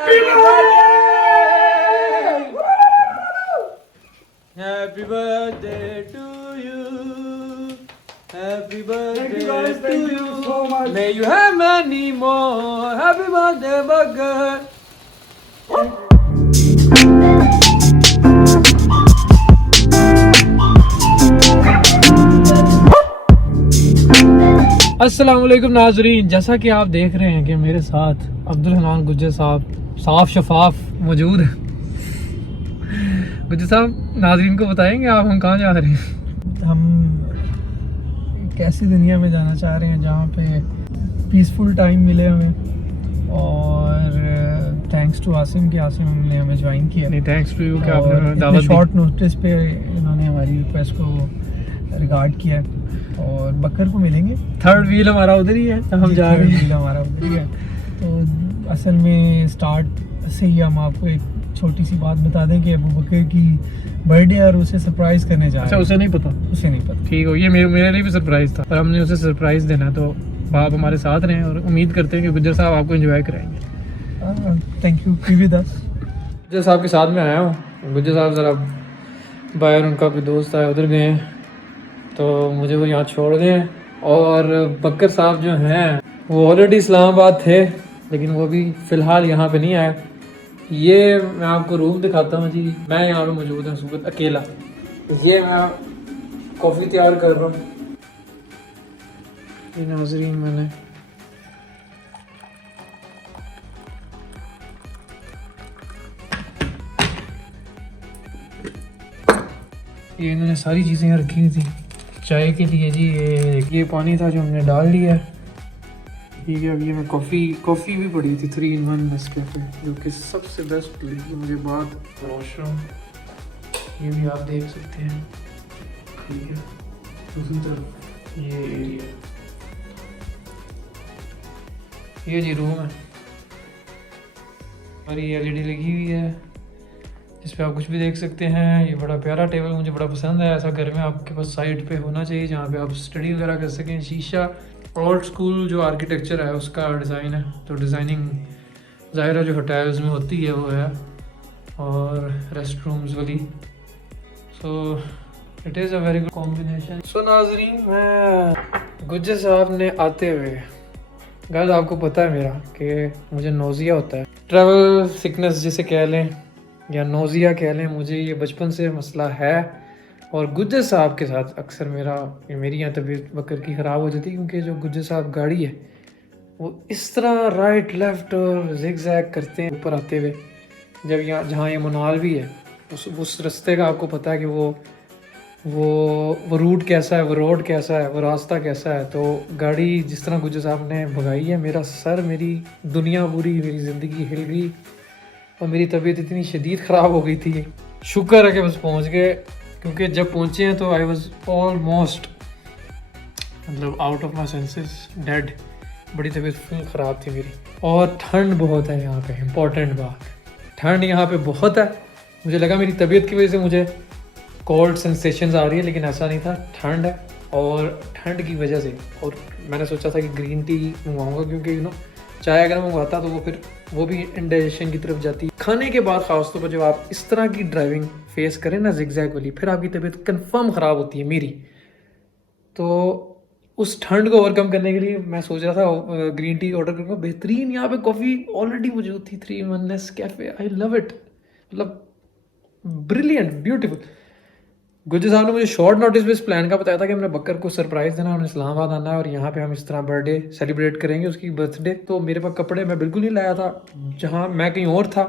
Happy birthday to you. Happy birthday to you. So much. May you have many more. Happy birthday, Bagger. अस्सलाम वालेकुम नाजरीन, जैसा कि आप देख रहे हैं कि मेरे साथ अब्दुल हनान गुज्जर साहब साफ शफाफ मौजूद हैं। गुज्जर साहब, नाजरीन को बताएंगे आप हम कहाँ जा रहे हैं? हम एक ऐसी दुनिया में जाना चाह रहे हैं जहाँ पे पीसफुल टाइम मिले हमें, और थैंक्स टू आसिम कि आसिम ने हमें ज्वाइन किया। नहीं, थैंक्स टू यू कि और आपने इतने दावत दी। शॉर्ट नोटिस पे इन्होंने हमारी रिक्वेस्ट को रिगार्ड किया, और बकर को मिलेंगे। थर्ड व्हील हमारा उधर ही है, हम जा रहे हैं। हमारा उधर ही है। तो असल में स्टार्ट से ही हम आपको एक छोटी सी बात बता दें कि अबू बकर की बर्थडे और उसे सरप्राइज करने जा अच्छा, रहे हैं। उसे नहीं पता? उसे नहीं पता। ठीक हो, ये मेरे लिए भी सरप्राइज था, पर हमने उसे सरप्राइज देना है, तो आप हमारे साथ रहें और उम्मीद करते हैं कि गुज्जर साहब आपको एंजॉय कराएंगे। Thank you, be with us. Gujjar साहब के साथ में आया हूँ। गुज्जर साहब ज़रा बाहर, उनका कोई दोस्त आया, उधर गए हैं, तो मुझे वो यहाँ छोड़ गए हैं। और बकर साहब जो हैं वो ऑलरेडी इस्लामाबाद थे, लेकिन वो भी फ़िलहाल यहाँ पे नहीं आए। ये मैं आपको रूम दिखाता हूँ जी। मैं यहाँ पे मौजूद हूँ सुबह अकेला। ये मैं कॉफ़ी तैयार कर रहा हूँ। ये नाज़रीन, मैंने ये इन्होंने सारी चीज़ें यहाँ रखी हुई थी चाय के लिए जी। ये पानी था जो हमने डाल लिया है। ठीक है, अब ये मैं कॉफ़ी भी पड़ी थी 3-in-1 नेस्कैफे, जो कि सबसे बेस्ट लगी मुझे। बात वॉशरूम ये भी आप देख सकते हैं। ठीक है, दूसरी तरफ ये एरिया, ये जी रूम है। और ये LED लगी हुई है जिस पे आप कुछ भी देख सकते हैं। ये बड़ा प्यारा टेबल मुझे बड़ा पसंद है। ऐसा घर में आपके पास साइड पे होना चाहिए जहाँ पे आप स्टडी वगैरह कर सकें। शीशा, ओल्ड स्कूल जो आर्किटेक्चर है उसका डिज़ाइन है, तो डिज़ाइनिंग ज़ाहिर जो होटल्स में होती है वो है। और रेस्ट रूम्स वाली, so it is a very good combination. So नाजरीन, मैं गुज्जर साहब ने आते हुए, गाइस आपको पता है मेरा कि मुझे नोज़िया होता है, ट्रैवल सिकनेस जिसे कह लें या नोज़िया कह लें, मुझे ये बचपन से मसला है। और गुज्जर साहब के साथ अक्सर मेरी यहाँ तबीयत बकर की ख़राब हो जाती है, क्योंकि जो गुज्जर साहब गाड़ी है वो इस तरह राइट लेफ़्ट और ज़िग-ज़ैग करते हैं ऊपर आते हुए। जब यहाँ जहाँ ये मुनाल भी है, उस रास्ते का आपको पता है कि वो रूट कैसा है, वो रोड कैसा है, वो रास्ता कैसा है। तो गाड़ी जिस तरह गुज्जर साहब ने भगाई है, मेरा सर, मेरी दुनिया पूरी, मेरी ज़िंदगी हिल गई और मेरी तबीयत इतनी शदीद ख़राब हो गई थी। शुक्र है कि बस पहुंच गए, क्योंकि जब पहुंचे हैं तो आई वाज ऑलमोस्ट मतलब out of my senses, dead. बड़ी तबीयत फुल ख़राब थी मेरी। और ठंड बहुत है यहाँ पे, इम्पॉर्टेंट बात, ठंड यहाँ पे बहुत है। मुझे लगा मेरी तबीयत की वजह से मुझे कोल्ड सेंसेशंस आ रही है, लेकिन ऐसा नहीं था, ठंड है। और ठंड की वजह से, और मैंने सोचा था कि ग्रीन टी मंगवाऊँगा, क्योंकि चाय अगर मंगवाता तो वो भी इंडाइजेशन की तरफ जाती है। खाने के बाद ख़ासतौर पर जब आप इस तरह की ड्राइविंग फेस करें ना, जिग-जैग वाली, फिर आपकी तबीयत कंफर्म ख़राब होती है मेरी। तो उस ठंड को ओवरकम करने के लिए मैं सोच रहा था ग्रीन टी ऑर्डर करूँगा। बेहतरीन यहाँ पे कॉफ़ी ऑलरेडी मौजूद थी, 3-in-1 Nescafe. I love it, मतलब ब्रिलियंट, ब्यूटीफुल। गुज्जर साहब ने मुझे शॉर्ट नोटिस पे इस प्लान का बताया था कि हमने बकर को सरप्राइज़ देना, हमने इस्लामाबाद आना है और यहाँ पे हम इस तरह बर्थडे सेलिब्रेट करेंगे, उसकी बर्थडे। तो मेरे पास कपड़े मैं बिल्कुल नहीं लाया था, जहाँ मैं कहीं और था,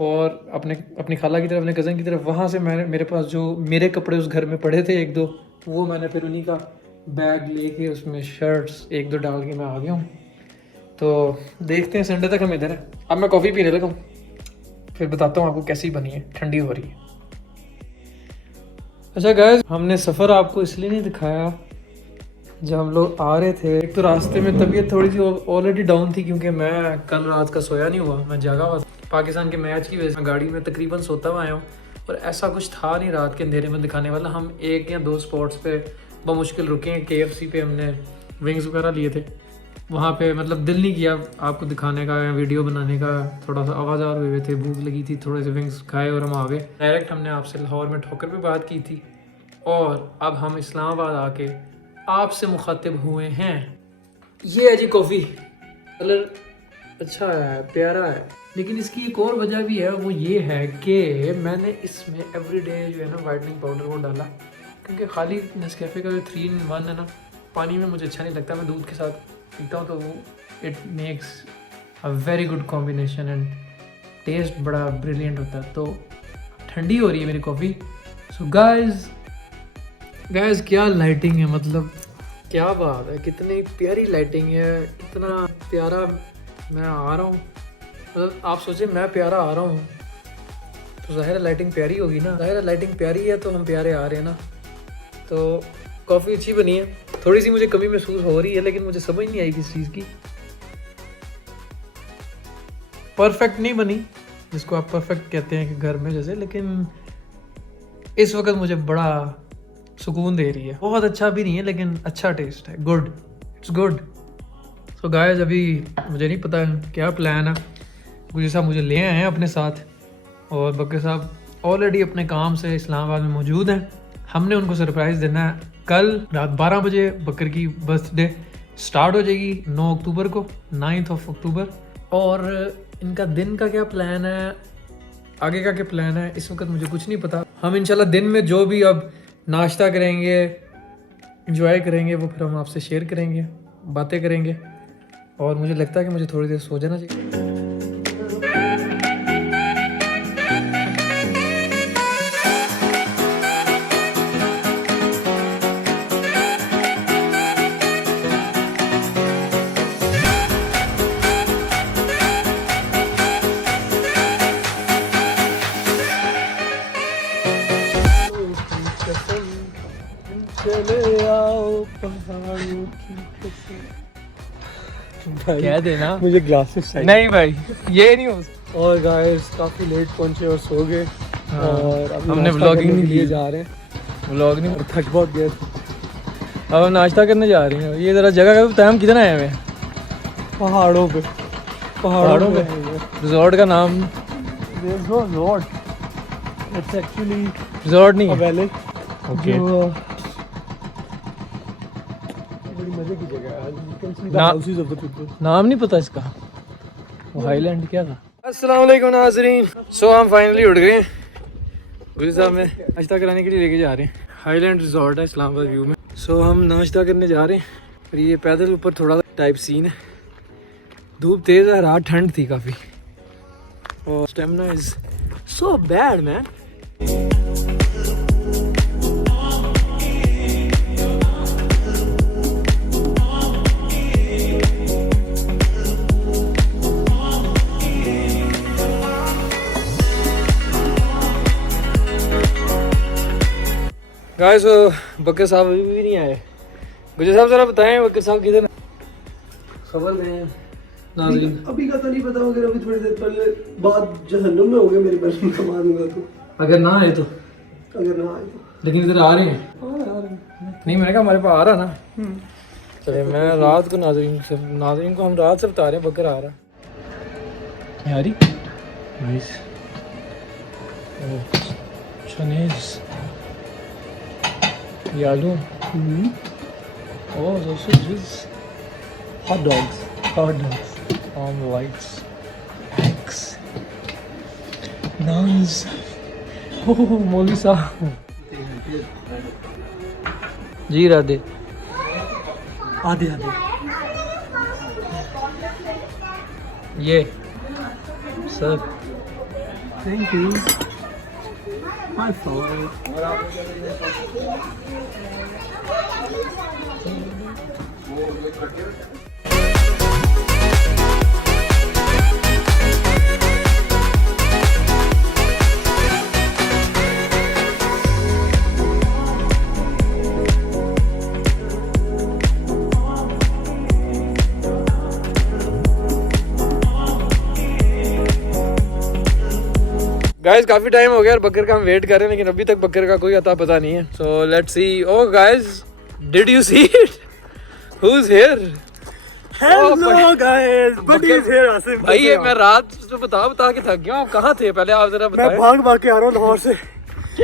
और अपनी खाला की तरफ, अपने कज़न की तरफ, वहाँ से मेरे पास जो मेरे कपड़े उस घर में पड़े थे 1-2, वो मैंने फिर उन्हीं का बैग लेके उसमें शर्ट्स 1-2 डाल के मैं आ गया हूँ। तो देखते हैं, संडे तक हम इधर हैं। अब मैं कॉफ़ी पीने लगा हूँ, फिर बताता हूँ आपको कैसी बनी है, ठंडी हो रही है। अच्छा गाइस, हमने सफ़र आपको इसलिए नहीं दिखाया, जब हम लोग आ रहे थे, एक तो रास्ते में तबीयत थोड़ी सी ऑलरेडी डाउन थी, क्योंकि मैं कल रात का सोया नहीं हुआ, मैं जागा हुआ था। पाकिस्तान के मैच की वजह से मैं गाड़ी में तकरीबन सोता हुआ आया हूँ, और ऐसा कुछ था नहीं रात के अंधेरे में दिखाने वाला। हम 1 या 2 स्पॉट्स पे बमुश्किल रुके हैं। KFC पे हमने विंग्स वगैरह लिए थे, वहाँ पे मतलब दिल नहीं किया आपको दिखाने का या वीडियो बनाने का, थोड़ा सा आवाज़ार हुए थे, भूख लगी थी, थोड़े से विंग्स खाए और हम आ गए डायरेक्ट। हमने आपसे लाहौर में ठोकर पे बात की थी और अब हम इस्लामाबाद आके आपसे मुखातिब हुए हैं। ये है जी कॉफ़ी, कलर अच्छा है, प्यारा है, लेकिन इसकी एक और वजह भी है, वो ये है कि मैंने इसमें एवरीडे जो है ना वाइटनिंग पाउडर वो डाला, क्योंकि खाली नेस्कैफ़े का जो 3-in-1 है ना, पानी में मुझे अच्छा नहीं लगता, मैं दूध के साथ पीता हूँ, तो वो it makes a very good combination and taste बड़ा ब्रिलियंट होता है। तो ठंडी हो रही है मेरी कॉफ़ी। सो गाइस क्या लाइटिंग है, मतलब क्या बात है, कितनी प्यारी लाइटिंग है, इतना प्यारा मैं आ रहा हूँ, मतलब आप सोचें मैं प्यारा आ रहा हूँ तो ज़ाहिर है लाइटिंग प्यारी होगी ना, ज़ाहिर है लाइटिंग प्यारी है तो हम प्यारे आ रहे हैं ना। तो कॉफ़ी अच्छी बनी है, थोड़ी सी मुझे कमी महसूस हो रही है, लेकिन मुझे समझ नहीं आई किस चीज़ की। परफेक्ट नहीं बनी, जिसको आप परफेक्ट कहते हैं कि घर में जैसे, लेकिन इस वक्त मुझे बड़ा सुकून दे रही है। बहुत अच्छा भी नहीं है लेकिन अच्छा टेस्ट है, good, it's good. So guys अभी मुझे नहीं पता क्या प्लान है, गुजर साहब मुझे ले आए हैं अपने साथ और बकर साहब ऑलरेडी अपने काम से इस्लामाबाद में मौजूद हैं। हमने उनको सरप्राइज़ देना है, कल रात 12 बजे बकर की बर्थडे स्टार्ट हो जाएगी 9 अक्टूबर को, 9th of अक्टूबर। और इनका दिन का क्या प्लान है, आगे का क्या प्लान है, इस वक्त मुझे कुछ नहीं पता। हम इंशाल्लाह दिन में जो भी अब नाश्ता करेंगे, इंजॉय करेंगे, वो फिर हम आपसे शेयर करेंगे, बातें करेंगे। और मुझे लगता है कि मुझे थोड़ी देर सो जाना चाहिए। चले आओ पहाड़ों की कसम। कह देना मुझे ग्लासेस चाहिए। नहीं भाई ये नहीं हो सकता। और गाइस काफी लेट पहुंचे और सो गए और अब हमने नाश्ता vlogging करने नहीं के लिए की। जा रहे हैं व्लॉग नहीं, और थक बहुत गए। अब हम नाश्ता करने जा रहे हैं। ये जरा जगह का बताया, हम किधर आए हुए हैं? पहाड़ों पे, पहाड़ों पे। रिजॉर्ट का नाम रिजॉर्ट, इट्स एक्चुअली रिजॉर्ट नहीं है। Valley okay. जो बड़ी मजे की जगह है। You can see the ना- houses of the people. नाम नहीं पता इसका, वो हाईलैंड क्या था? अस्सलाम वालेकुम नाज़रीन। सो हम फाइनली उठ गए हैं, गुजर साहब में नाश्ता कराने के लिए लेके जा रहे हैं। हाईलैंड रिजॉर्ट है इस्लामाबाद व्यू में। सो हम नाश्ता करने जा रहे हैं और ये पैदल ऊपर थोड़ा टाइप सीन है, धूप तेज़ है, रात ठंड थी काफ़ी और stamina is so bad man. Guys Bakar साहब अभी भी नहीं आए। गुजर साहब जरा बताएं बकर साहब किधर खबर गए हैं नाज़रीन? अभी का तो नहीं पता, मगर अभी थोड़ी देर पहले बाद जहन्नुम में हो गया मेरी बहन का मारूंगा तो, अगर ना आए तो, अगर ना आए तो। लेकिन इधर आ रहे हैं। नहीं मैंने कहा हमारे पास आ रहा ना। चले मैं रात को नाज़रीन को हम रात से बता रहे हैं बकर आ रहा है। यारी नाइस चाइनीज ये आलू ओह sausages, hot dogs, hot dogs, omelets, eggs, naans. Oh मौलवी साहब जी राधे आधे आधे। ये सब thank you. My fault. Guys काफी टाइम हो गया और बकर का हम वेट कर रहे हैं, लेकिन अभी तक बकर का कोई अता पता नहीं है। So let's see. Oh guys did you see it, who is here? Hello guys, buddies here Asif. भाई ये मैं रात से बता के थक गया हूँ। आप कहाँ थे पहले आप जरा मैं बताएं। भाग के आ रहा हूँ लाहौर से।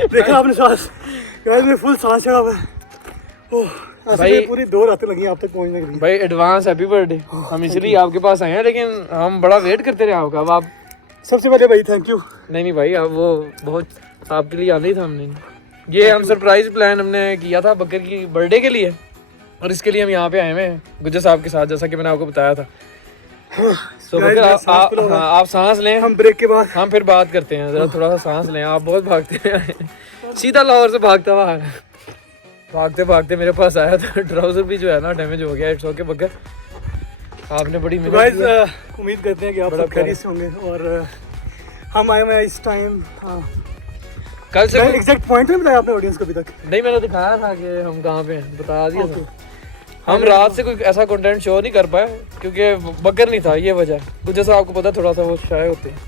देखा आपने सांस, गाइस में फुल सांस चढ़ा हुआ है। ओह भाई पूरी 2 रातें लगी आप तक पहुंचने के लिए। भाई एडवांस हैप्पी बर्थडे। हम इसलिए आपके पास आए हैं, लेकिन हम बड़ा वेट करते रहे आपका। अब आप सबसे पहले भाई थैंक यू। नहीं भाई, अब वो बहुत आपके लिए आना ही था हमने। ये हम सरप्राइज प्लान हमने किया था बकर की बर्थडे के लिए, और इसके लिए हम यहाँ पे आए हुए हैं गुज्जर साहब के साथ, जैसा कि मैंने आपको बताया था। तो Guys, बकर सांस लो। आप सांस लें, हम ब्रेक के बाद हम फिर बात करते हैं। जरा थोड़ा सा सांस लें, आप बहुत भागते हैं। सीधा लाहौर से भागता हुआ भागते मेरे पास आया था। ट्राउजर भी जो है ना डैमेज हो गया। इट्स ओके बकर, आपने बड़ी मेहनत गाइस की है। उम्मीद करते हैं कि आप बड़ा सब खैरियत से होंगे। और हम आए हुए हैं इस टाइम। कल से एग्जैक्ट पॉइंट नहीं बताया आपने ऑडियंस को अभी तक। नहीं, मैंने दिखाया था कि हम कहाँ पे हैं, बता दिया था। हम रात से कोई ऐसा कंटेंट शो नहीं कर पाए क्योंकि बकर नहीं था, ये वजह है। कुछ जैसा आपको पता, थोड़ा सा वो शाये होते हैं।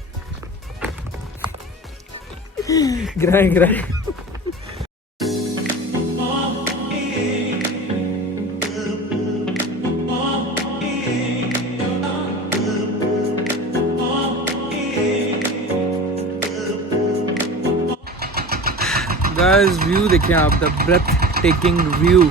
गिराए गाइस, व्यू देखिए आप, द ब्रेथ टेकिंग व्यू।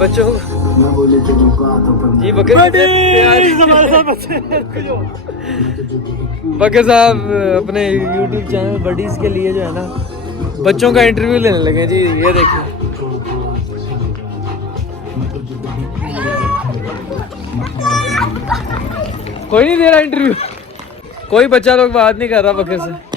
बच्चों जी बकर बकर साहब अपने YouTube चैनल बडीज के लिए जो है ना बच्चों का इंटरव्यू लेने लगे जी। ये देखिए, कोई नहीं दे रहा इंटरव्यू, कोई बच्चा लोग बात नहीं कर रहा बकर से।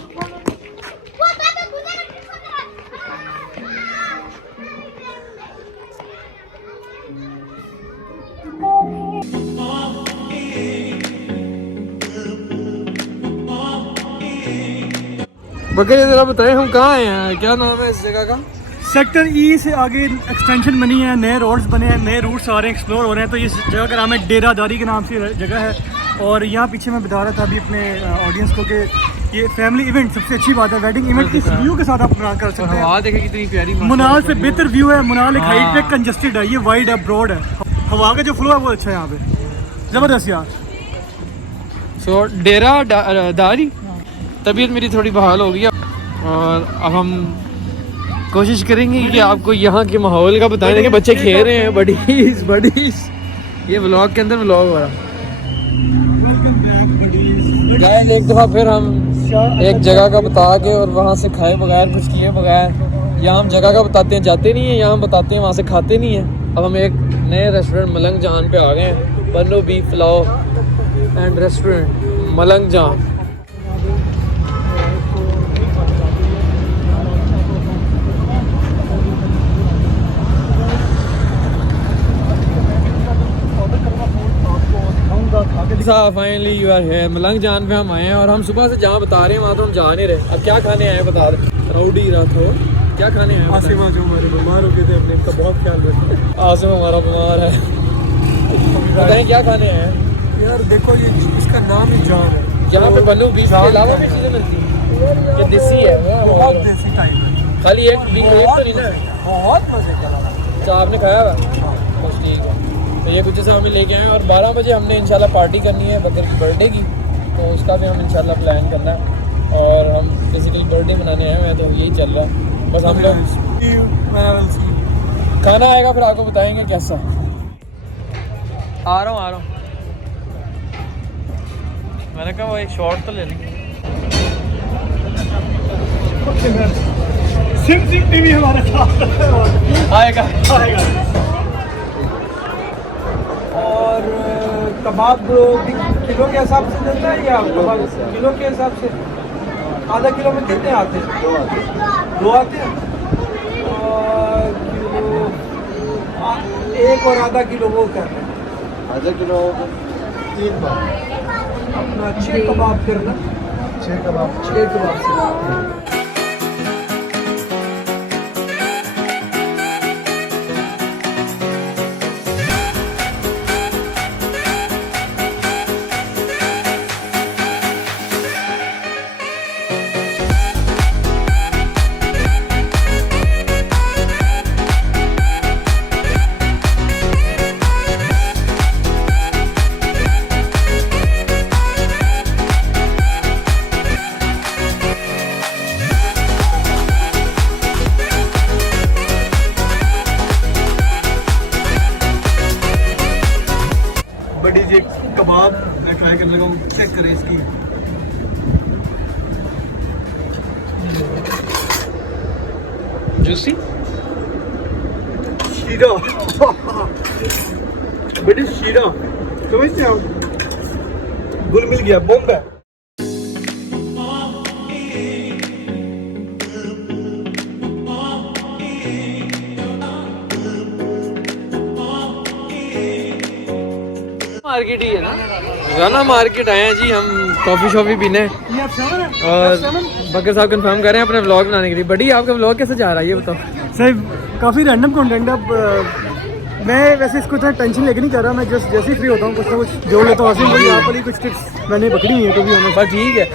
बकर ये जरा बताएं हम कहाँ आए हैं, क्या नाम है इस जगह का? सेक्टर ई से आगे एक्सटेंशन बनी है, नए रोड्स बने हैं, नए रूट्स आ रहे हैं, एक्सप्लोर हो रहे हैं। तो इस जगह का नाम है डेरादारी के नाम से जगह है। और यहाँ पीछे मैं बता रहा था अभी अपने ऑडियंस को कि ये फैमिली इवेंट सबसे अच्छी बात है। वेडिंग इवेंट इस व्यू के साथ आप मना कर सकते हैं। हवा देखें कितनी प्यारी। मुनाल से बेहतर व्यू है। मुनाल एक हाइट पे कंजस्टेड है, ये वाइड है, ब्रॉड है। हवा का जो फ्लो है वो अच्छा है यहाँ पे, ज़बरदस्त यार। सो डेरादारी, तबीयत मेरी थोड़ी बहाल हो गई और अब हम कोशिश करेंगे कि आपको यहाँ के माहौल का बताएं। देखिए बच्चे खेल रहे हैं, बडीज ये व्लॉग के अंदर व्लॉग हो रहा है। गाइस एक दफ़ा फिर हम एक जगह का बता के और वहाँ से खाए बगैर, कुछ किए बगैर, यहाँ हम जगह का बताते हैं जाते नहीं है, यहाँ हम बताते हैं वहाँ से खाते नहीं है। अब हम एक नए रेस्टोरेंट मलंग जान पे आ गए हैं, बनो बीफ पुलाव एंड रेस्टोरेंट मलंग जान। फाइनली यू आर हियर, मलंग जान पे हम आए हैं। और हम सुबह से जहाँ बता रहे हैं वहाँ तो हम जा नहीं रहे। अब क्या खाने आए बता रहे? राउडी राठौर, क्या खाने आए? आसिम जो हमारे बीमार हो गए थे, हमने इनका बहुत ख्याल रखा। आसिम हमारा बीमार है, बताएं क्या खाने आए हैं? यार देखो ये इसका नाम ही जान है। यहाँ पे बल्लू बीफ के अलावा भी चीज़ें मिलती हैं। ये देसी है, बहुत देसी टाइप, खाली एक बीफ तो नहीं ना? बहुत मजे का। अच्छा आपने खाया हुआ? बस ठीक है। तो ये कुछ जैसा हमें लेके आए और 12 बजे हमने इंशाल्लाह पार्टी करनी है बकर की बर्थडे की, तो उसका भी हम इंशाल्लाह प्लान करना है। और हम बेसिकली बर्थडे मनाने आए हैं, तो यही चल रहा है बस। हम लोग खाना आएगा फिर आपको बताएंगे कैसा। आ रहा हूँ मैंने कहा वो एक शॉर्ट तो ले लेंगे। सिम टीवी हमारे साथ आएगा। और कबाब किलो के हिसाब से देता है या कबाब किलो के हिसाब से? आधा किलो में कितने आते हैं? 2 आते हैं। और किलो एक और आधा किलो वो कर रहे हैं। आधा किलो एक बार अपना 6 कबाब करना, 6 कबाब 6 कबाब से। बड़ी जी कबाब मैं ट्राई करने लगा हूँ, चेक करें इसकी। जूसी शीरा बड़ी शीरा समझते हैं, गुल मिल गया, बॉम्ब है। मार्केट ही है ना, रोजाना मार्केट आए हैं जी हम कॉफ़ी शॉफ़ी पीने, ये आप सेवन है? और बकर साहब कंफर्म कर रहे हैं अपने व्लॉग बनाने के लिए। बड़ी आपका व्लॉग कैसे जा रहा है ये बताओ। सर काफ़ी रैंडम कंटेंट। अब मैं वैसे इसको इतना टेंशन लेके नहीं कर रहा, मैं जस्ट जैसे ही फ्री होता हूँ कुछ ना कुछ जोड़ लेता हूँ। ऐसे मुझे यहाँ पर ही कुछ टिप्स मैंने पकड़ी हुई है, तो भी हमें बस ठीक है,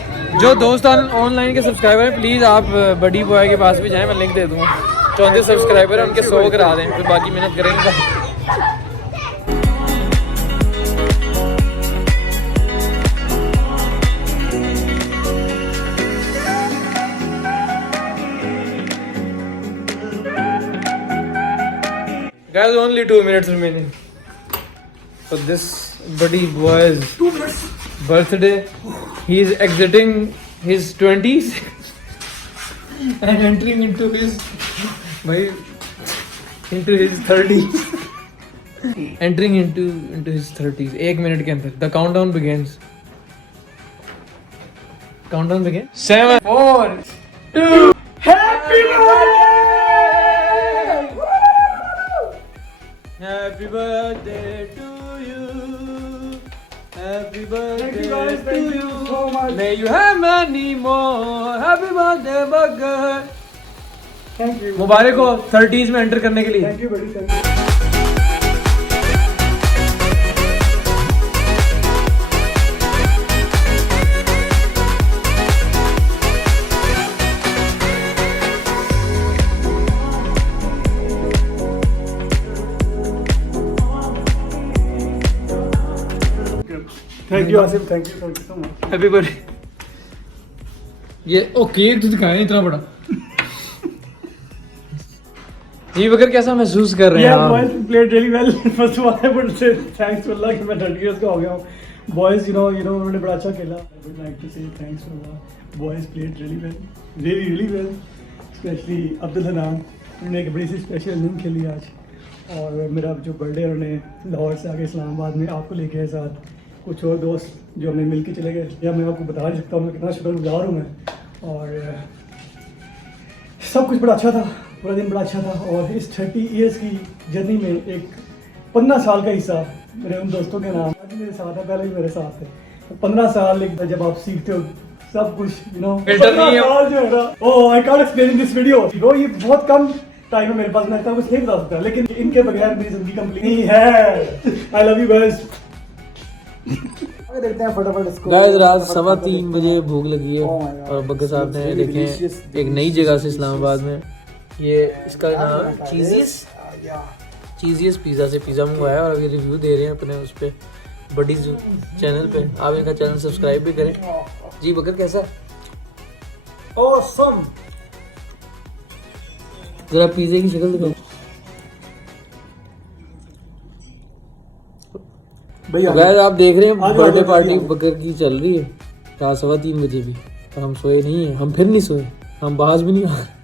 जो दोस्त ऑनलाइन के सब्सक्राइबर हैं प्लीज़ आप बड़ी बॉय के पास भी जाएँ, मैं लिंक दे दूँगा। 34 सब्सक्राइबर हैं, उनके 100 करा दें, फिर बाकी मेहनत करेंगे। Guys, only 2 minutes remaining for this buddy boy's birthday. He is exiting his 20s and entering into his 30s. Entering into his 30s. 1 minute के अंदर. The countdown begins. Countdown begins. 7, 4, 2. Happy birthday! Happy birthday to you. Happy birthday to you. so much. May you have many more. Happy birthday, Bugger. Thank you, मुबारक हो 30s में enter करने के लिए। Thank you बड़ी, thank you. Thank you Asif, thank you so much. Happy birthday. ये ओ cake तो दिखाया नहीं इतना बड़ा। ये बकर कैसा महसूस कर रहे हैं Yeah, आप? boys played really well. First of all, I would say thanks to Allah कि मैं 30 years का हो गया हूँ। Boys, you know, उन्होंने बड़ा अच्छा खेला। I would like to say thanks to Allah. Boys played really well, really well. Especially Abdul Hanan, उन्होंने एक बड़ी सी स्पेशल इनिंग खेली आज। और मेरा जो बर्थडे उन्होंने लाहौर से आके इस्लामाबाद में आपको लेके आए साथ, कुछ और दोस्त जो हमने मिल के चले गए। या मैं आपको बता नहीं सकता हूँ मैं कितना शुक्रगुजार हूँ मैं। और सब कुछ बड़ा अच्छा था, पूरा दिन बड़ा अच्छा था। और इस 30 इयर्स की जर्नी में एक 15 साल का हिस्सा मेरे उन दोस्तों के नाम आज मेरे साथ है, पहले भी मेरे साथ थे। 15 साल एक जब आप सीखते हो सब कुछ, यू नो, Filter नहीं है। साल जो है ना, oh I can't explain in this video. ये बहुत कम टाइम है मेरे पास, मैं इतना कुछ नहीं बता सकता, लेकिन इनके बगैर मेरी जिंदगी कंप्लीट नहीं है। I love you guys. देखते हैं फटाफट इसको। गाइस रात 3:15 बजे भूख लगी है और बकर साहब ने देखें एक नई जगह से इस्लामाबाद में, ये इसका नाम चीज़ियस पिज़्ज़ा से पिज़्ज़ा मंगवाया और अभी रिव्यू दे रहे हैं अपने उस पर बड़ी चैनल पे। आप इनका चैनल सब्सक्राइब भी करें। जी बकर कैसा? ऑसम। जरा पिज़्ज़े की शक्ल दिखाओ भैया। गाइस आप देख रहे हैं आज बर्थडे आज पार्टी आज बकर की चल रही है रात 3:15 बजे भी, और हम सोए नहीं हैं, हम फिर नहीं सोए, हम बाज भी नहीं आ रहे।